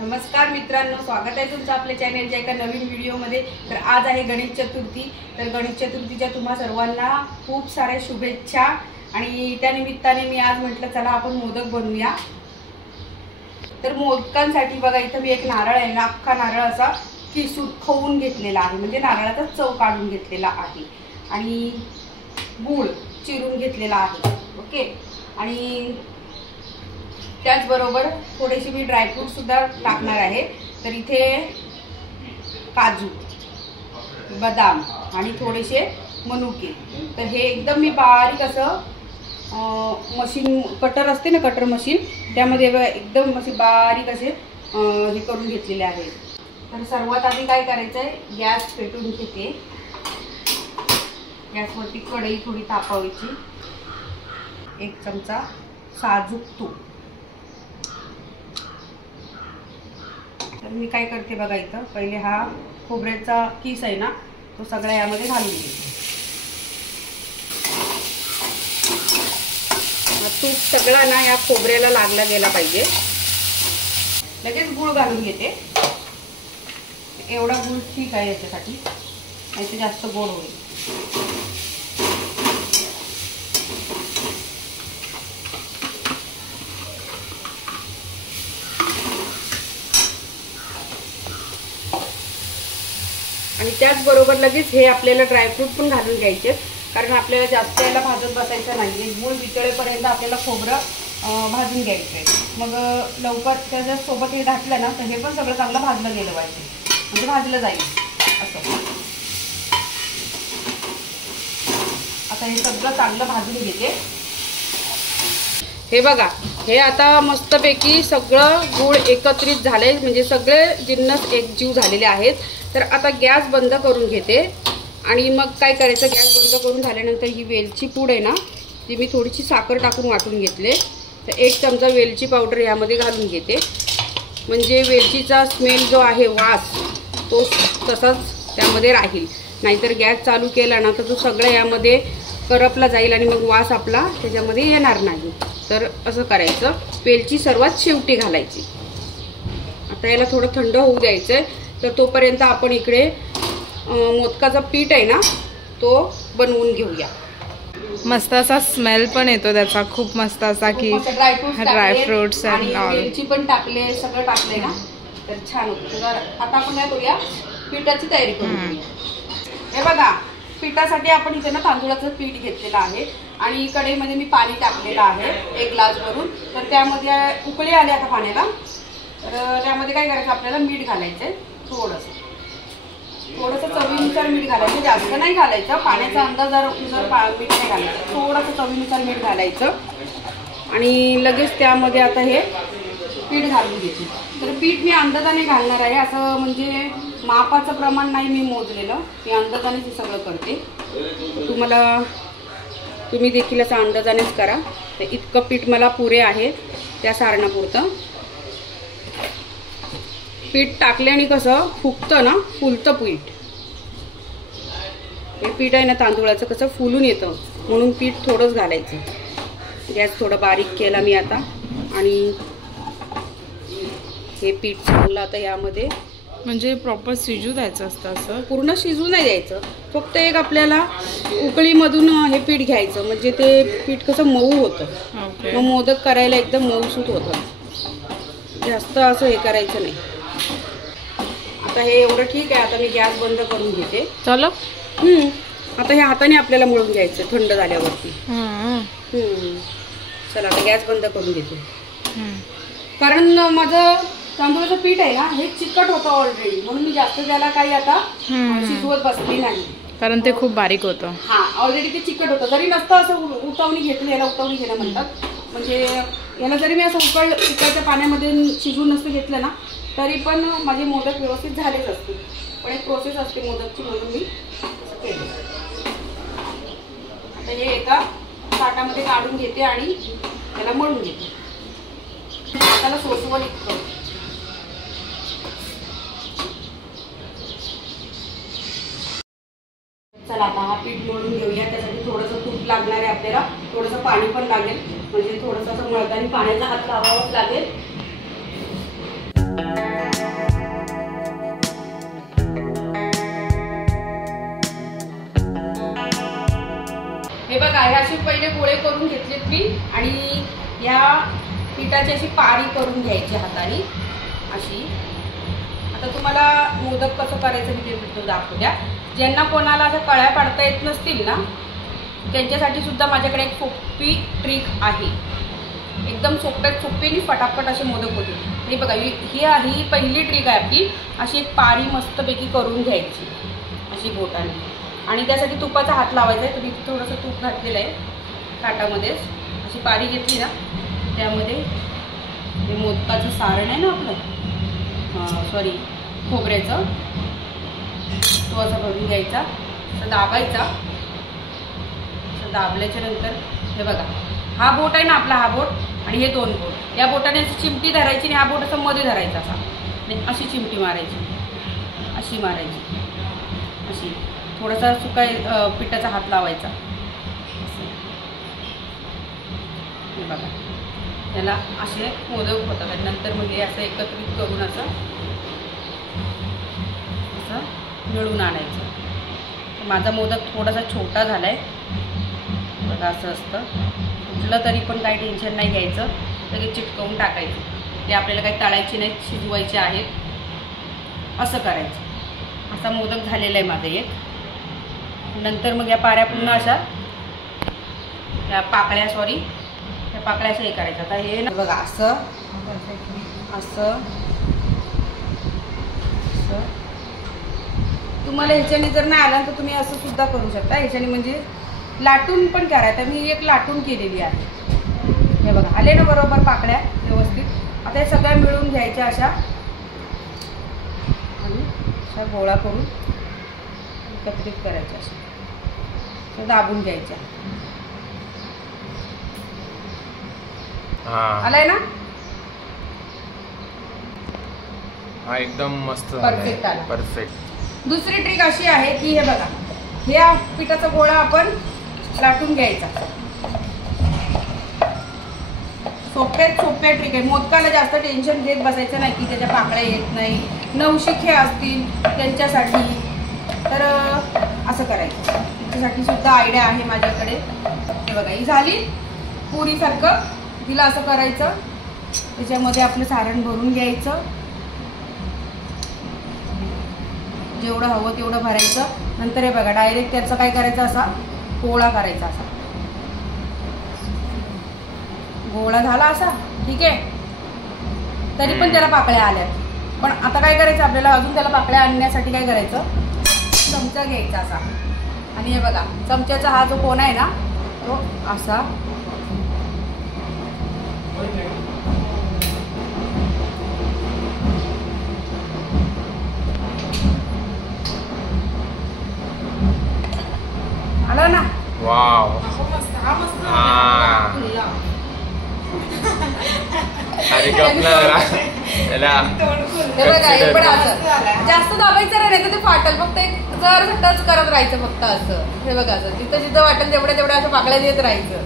नमस्कार मित्रांनो, स्वागत आहे तुमचं आपल्या चॅनलच्या एका नवीन व्हिडिओमध्ये। तर आज आहे गणेश चतुर्थी। तर गणेश चतुर्थीच्या तुम्हा सर्वांना खूप साऱ्या शुभेच्छा। आणि त्या निमित्ताने मी आज म्हटलं चला आपण मोदक बनवूया। तर मोदकांसाठी बघा इथं मी एक नारळ आहे ना, अख्खा नारळ असा किसून खवून घेतलेला आहे, म्हणजे नारळाचा चव काढून घेतलेला आहे। आणि गूळ चिरून घेतलेला आहे। ओके, आणि त्याचबरोबर थोडेसे मी ड्रायफ्रूट सुद्धा टाकणार आहे। तर इथे काजू, बदाम आणि थोडेसे मनुके। तर हे एकदम मी बारीक असं मशीन कटर असते ना, कटर मशीन, त्यामध्ये एकदम असे बारीक असे हे करून घेतलेले आहे। तर सर्वात आधी काय करायचं आहे, गॅस पेटवून घेते। गॅसवरती कढई थोडी तापवायची। 1 चमचा साजूक तूप। तर मी काय करते बघा, इथं पहिले हा खोबऱ्याचा किस आहे ना, तो सगळा यामध्ये घालून घेते। तूप सगळा ना या खोबऱ्याला लागला गेला पाहिजे। लगेच गूळ घालून घेते। एवढा गूळ ठीक आहे याच्यासाठी, नाही तर जास्त गोड होईल। आणि त्याचबरोबर लगेच हे आपल्याला ड्रायफ्रूट पण घालून घ्यायचे, कारण आपल्याला जास्त याला भाजत बसायचं नाही। गूळ वितळेपर्यंत आपल्याला खोबरं भाजून घ्यायचं आहे। मग लवकर त्याच्यासोबत हे घातलं ना, तर हे पण सगळं चांगलं भाजलं गेलं पाहिजे, म्हणजे भाजलं जाईल असं। आता हे सगळं चांगलं भाजून घेते। हे बघा, हे आता मस्तपैकी सगळं गूळ एकत्रित झाले, म्हणजे सगळे जिन्नस एकजीव झालेले आहेत। तर आता गॅस बंद करून घेते। आणि मग काय करायचं, गॅस बंद करून झाल्यानंतर ही वेलची पूड आहे ना, ती मी थोडीशी साखर टाकून वाटून घेतले। तर 1 चमचा वेलची पावडर यामध्ये घालून घेते, म्हणजे वेलचीचा स्मेल जो आहे, वास, तो तसाच त्यामध्ये राहील। नाहीतर गॅस चालू केला ना, तर तो सगळं यामध्ये करपला जाईल आणि मग वास आपला त्याच्यामध्ये येणार नाही। तर असं करायचं। वेलची सर्वात शेवटी घालायची। आता याला थोडं थंड होऊ द्यायचं। तर तोपर्यंत आपण इकडे मोदकाचा पीठ आहे ना, तो बनवून घेऊया। मस्त असा स्मेल पण येतो त्याचा, खूप मस्त असा की ड्रायफ्रुट्स आणि वेलची पण टाकले, सगळं टाकले ना, तर छान होतं। तर आता आपण काय करूया, पिठाची तयारी करूया। हे बघा, पिठासाठी आपण इथे ना तांदूळाचं पीठ घेतलेलं आहे आणि कढईमध्ये मी पाणी टाकलेलं आहे 1 ग्लास भरून। तर त्यामध्ये उकळी आली आता पाण्याला। तर त्यामध्ये काय करायचं, आपल्याला मीठ घालायचंय थोडंसं चवीनुसार मीठ घालायचं, जास्त नाही घालायचं। पाण्याचा अंदाजानुसार मीठ नाही घालायचं, थोडंसं चवीनुसार मीठ घालायचं। आणि लगेच त्यामध्ये आता हे पीठ घालून घ्यायचे। तर पीठ मी अंदाजाने घालणार आहे, असं म्हणजे मापाचं प्रमाण नाही मी मोजलेलं, मी अंदाजानेच हे सगळं करते। तुम्ही देखील असं अंदाजानेच करा। तर इतकं पीठ मला पुरे आहे त्या सारणापुरतं। पीठ टाकल्याने कसं फुगतं ना, फुलतं पीठ। हे पीठ आहे ना तांदूळाचं, कसं फुलून येतं, म्हणून पीठ थोडंच घालायचं। गॅस थोडा बारीक केला मी आता। आणि हे पीठ चांगलं आता यामध्ये, म्हणजे प्रॉपर शिजू द्यायचं असतं, असं पूर्ण शिजू नाही द्यायचं। फक्त एक आपल्याला उकळीमधून हे पीठ घ्यायचं, म्हणजे ते पीठ कसं मऊ होतं, मग मोदक करायला एकदम मऊसूत होतं। जास्त असं हे करायचं नाही। आता हे एवढं ठीक आहे। आता मी गॅस बंद करून घेते। चलो, आता हे हाताने आपल्याला मळून घ्यायचं थंड झाल्यावरती। चला आता गॅस बंद करून घेते, कारण माझं तांदूळाचं पीठ आहे ना, हे चिकट होतं ऑलरेडी, म्हणून मी जास्त त्याला काही आता शिजवत बसली नाही, कारण ते खूप बारीक होतं। ऑलरेडी ते चिकट होतं। जरी नसतं असं उतवणी घेतलं, याला उतवणी घेणं म्हणतात, म्हणजे याला जरी मी असं उकळच्या पाण्यामध्ये शिजवून नसतं घेतलं ना, तरी पण माझे मोदक व्यवस्थित झालेच असते। पण एक प्रोसेस असते मोदकची, म्हणून मी केलं। आता हे एका ताटामध्ये काढून घेते आणि त्याला मळून घेते। हाताला सोसवं इतकं। चला आता हा पीठ मळून घेऊया। त्यासाठी थोडंसं तूप लागणार आहे आपल्याला, थोडंसं पाणी पण लागेल, म्हणजे थोडंसं असं मळताना पाण्याचा हात लावावाच लागेल। बघा हे असे पहिले गोळे करून घेतलेत मी आणि या पिठाची अशी पारी करून घ्यायची हाताने अशी. आता तुम्हाला मोदक कसं करायचं मी ते दाखवूया. ज्यांना कोणाला असं कळ्या पाडता येत नसतील ना त्यांच्यासाठी सुद्धा माझ्याकडे एक सोपी ट्रिक आहे. एकदम सोपी आणि फटाफट असे मोदक होते. हे बघा ही पहिली ट्रिक आहे आपली. अशी एक पारी मस्तपैकी करून घ्यायची अशी बोटाने आणि त्यासाठी तुपाचा हात लावायचा आहे. तुम्ही थोडंसं तूप घातलेलं आहे ताटामध्येच. अशी पारी घेतली ना त्यामध्ये हे मोदकाचं सारण आहे ना आपलं सॉरी खोबऱ्याचं तो असा भरून घ्यायचा. असं दाबायचा. असं दाबल्याच्या नंतर हे बघा हा बोट आहे ना आपला हा बोट आणि हे दोन बोट या बोटाने अशी चिमटी धरायची आणि हा बोट असं मध्ये धरायचा असा आणि अशी चिमटी मारायची अशी मारायची अशी. थोडासा सुका पिठाचा हात लावायचा. हे बघा त्याला असे मोदक होतात आणि नंतर मग हे असं एकत्रित करून असं मिळून आणायचं. माझा मोदक थोडासा छोटा झालाय बघा. असं असतं कुठलं तरी पण काही टेन्शन नाही घ्यायचं. लगेच चिटकवून टाकायचं. ते आपल्याला काही तळायचे नाहीत शिजवायचे आहेत असं करायचं. असा मोदक झालेला आहे माझं एक. नंतर मग या पाऱ्या पुन्हा अशा या पाकळ्या त्या पाकळ्या अशा हे करायचं. आता हे ना बघा असं असं असं तुम्हाला ह्याच्याने जर नाही आला तर तुम्ही असं सुद्धा करू शकता. ह्याच्याने म्हणजे लाटून पण करायचं. मी एक लाटून केलेली आहे. हे बघा आले ना बरोबर पाकळ्या व्यवस्थित. आता हे सगळ्या मिळून घ्यायच्या अशा आणि अशा गोळा करून एकत्रित करायच्या अशा दाबून घ्यायच्या. आलाय ना हा एकदम मस्त परफेक्ट आला. परफेक्ट. दुसरी ट्रिक अशी आहे की हे बघा ह्या पिठाचा गोळा आपण लाटून घ्यायचा. सोप्या ट्रिक आहे. मोदकाला जास्त टेन्शन घेत बसायचं नाही की त्याच्या पाकळ्या येत नाही. नवशिखे असतील त्यांच्यासाठी तर असं करायचं. त्याच्यासाठी सुद्धा आयडिया आहे माझ्याकडे. हे बघा ही झाली पुरीसारखं. तिला असं करायचं. त्याच्यामध्ये आपलं सारण भरून घ्यायचं. जेवढं हवं तेवढं भरायचं. नंतर हे बघा डायरेक्ट त्याचं काय करायचं असा गोळा करायचा. असा गोळा झाला असा ठीक आहे. तरी पण त्याला पाकळ्या आल्या. पण आता काय करायचं आपल्याला अजून त्याला पाकळ्या आणण्यासाठी काय करायचं चमचा घ्यायचा असा आणि हे बघा चमच्याचा हा जो कोना आहे ना तो असा आला ना. वाव अरे जास्त दाबायचं नाही तर ते फाटल. फक्त एक जर टच करत राहायचं फक्त असं. हे बघा असं जिथं जिथं वाटेल तेवढ्या असं पाकळ्या देत राहायचं.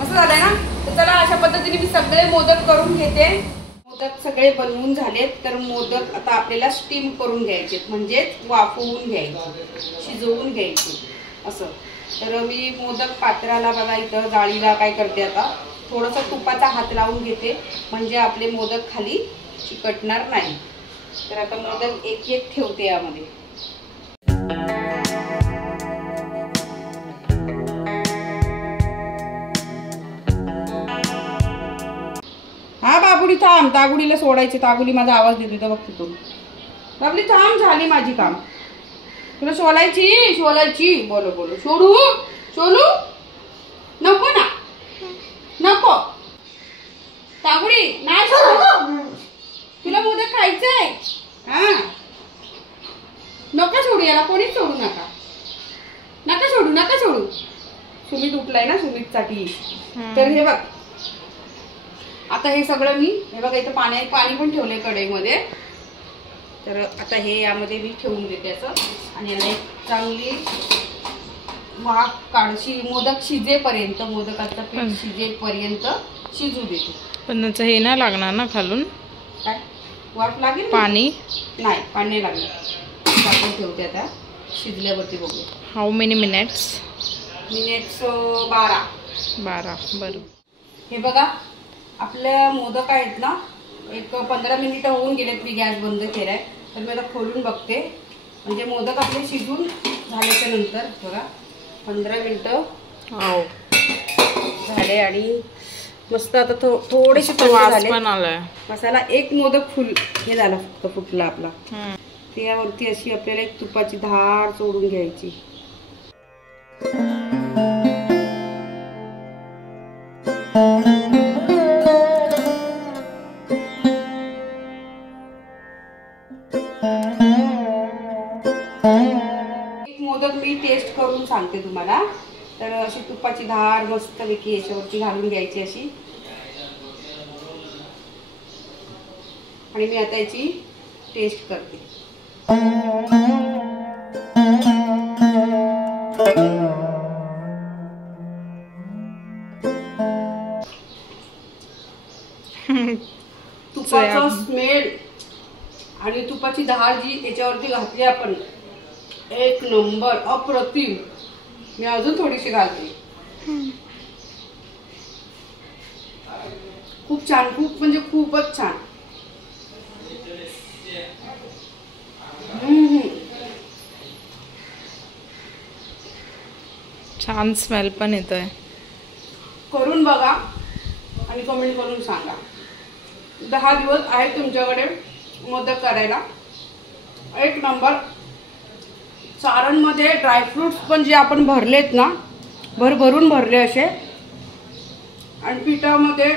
मस्त झालंय ना. तर चला अशा पद्धतीने मी सगळे मोदक करून घेते. मोदक सगळे बनवून झालेत. तर मोदक आता आपल्याला स्टीम करून घ्यायचे म्हणजेच वाफवून घ्यायचे शिजवून घ्यायचे असं. तर मी मोदक पात्राला बघा इथं जाळीला काय करते आता थोडासा तुपाचा हात लावून घेते म्हणजे आपले मोदक खाली चिकटणार नाही. तर आता मोदक एक एक ठेवते यामध्ये. हा बाबुडी थांब. तागुडीला सोडायचे. तागुडी माझा आवाज देतो तर बघ तू. बाबुडी थांब झाली माझी काम. तुला शोलायची बोलो सोडू नको ना नको. तागुडी नाही तुला मोदक खायचंय. हा नका सोडू याला. कोणीच सोडू नका सोडू. सुमित उठलाय ना सुमितसाठी. तर हे बघ आता हे सगळं मी हे बघा इथं पाणी पण ठेवलंय कढईमध्ये. तर आता हे यामध्ये मी ठेवून देते असं आणि याला एक चांगली वाफ काढशी मोदक शिजेपर्यंत मोदकाचं पीठ शिजेपर्यंत शिजू देते. पण त्याचं हे नाही लागणार ना खालून काय वाफ लागेल पाणी नाही पाणी लागलं. टाकून ठेवते आता शिजल्यावरती बघू. How many minutes minutes 12. बरं. हे बघा आपले मोदक आहेत ना, एक 15 मिनिटं होऊन गेलेत. मी गॅस बंद केलाय, तर मी आता खोलून बघते. म्हणजे मोदक आपले शिजून झाल्याच्या नंतर बघा 15 मिनिटं झाले आणि मस्त आता थोडेसे वास पण आलाय. मसाला एक मोदक हे झाला, फक्त फुटला आपला. त्यावरती अशी आपल्याला एक तुपाची धार सोडून घ्यायची. एक मोदक मी टेस्ट करून सांगते तुम्हाला. तर अशी तुपाची धार मस्त पैकी याच्यावरती घालून घ्यायची अशी. आणि मी आता याची टेस्ट करते. तुपाचा स्मेल आणि तुपाची धार जी याच्यावरती घातली आपण, एक नंबर, अप्रतिम. मी अजून थोडीशी घालते. खूप छान, खूप म्हणजे खूपच छान. छान स्मेल पण येतोय. करून बघा आणि कमेंट करून सांगा. 10 दिवस आहेत तुमच्याकडे मोदक करायला. एक नंबर. सारणमध्ये ड्रायफ्रुट्स पण जे आपण भरलेत ना, भरभरून भरले असे. आणि पिठामध्ये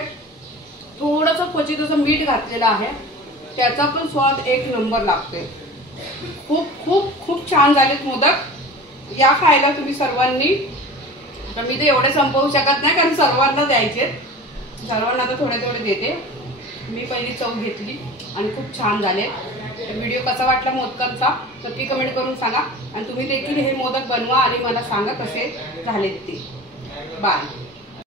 थोडंसं क्वचित असं मीठ घातलेलं आहे. त्याचा पण स्वाद एक नंबर लागते. खूप खूप खूप छान झालेत मोदक. या खायला तुम्ही सर्वांनी. तर मी ते एवढे संपवू शकत नाही, कारण सर्वांना द्यायचे. सर्वांना आता थोडे थोडे देते. मी पहिली चव घेतली आणि खूप छान झाले. व्हिडिओ कसा वाटला मोदकांचा नक्की कमेंट करून सांगा. आणि तुम्ही देखील हे मोदक बनवा आणि मला सांगा कसे झालेत ते. बाय.